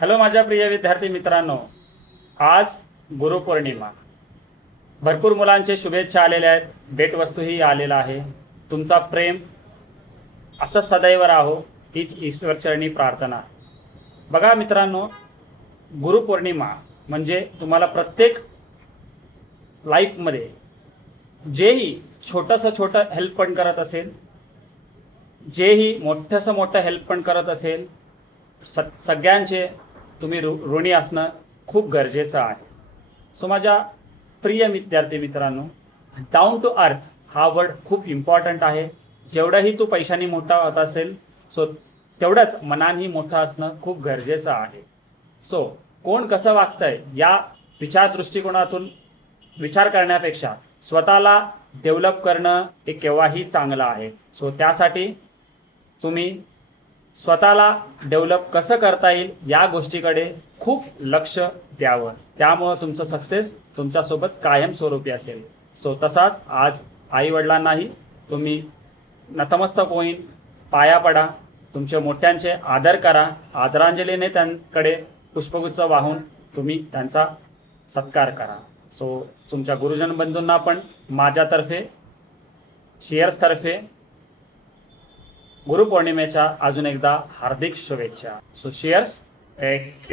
Hello माझ्या प्रिय विद्यार्थी मित्रांनो, आज गुरुपौर्णिमा. भरपूर मुलांचे शुभेच्छा आलेल्या आहेत, भेटवस्तूही आलेला आहे. तुमचा प्रेम असं सदैव राहो हीच ईश्वरचरणी प्रार्थना. बघा मित्रांनो, गुरुपौर्णिमा म्हणजे तुम्हाला प्रत्येक लाईफमध्ये जेही छोटं हेल्प पण करत असेल, जेही मोठं हेल्प पण करत असेल, सगळ्यांचे तुम्ही ऋणी असणं खूप गरजेचं आहे. सो माझ्या प्रिय विद्यार्थी मित्रांनो, डाऊन टू अर्थ हा वर्ड खूप इम्पॉर्टंट आहे. जेवढाही तू पैशाने मोठा होत असेल, सो तेवढंच मनानेही मोठं असणं खूप गरजेचं आहे. सो कोण कसं वागतंय या दृष्टिकोनातून विचार करण्यापेक्षा स्वतःला डेव्हलप करणं हे केव्हाही चांगलं आहे. सो त्यासाठी तुम्ही स्वतःला डेव्हलप कसं करता येईल या गोष्टीकडे खूप लक्ष द्यावं. त्यामुळं तुमचं सक्सेस तुमच्यासोबत कायमस्वरूपी असेल. सो तसाच आज आईवडिलांनाही तुम्ही नतमस्तक होईन, पाया पडा, तुमच्या मोठ्यांचे आदर करा, आदरांजलीने त्यांकडे पुष्पगुच्छ वाहून तुम्ही त्यांचा सत्कार करा. सो तुमच्या गुरुजन बंधूंना पण माझ्यातर्फे, शेअर्सतर्फे गुरुपौर्णिमेच्या अजून एकदा हार्दिक शुभेच्छा. सो शेअर्स, एक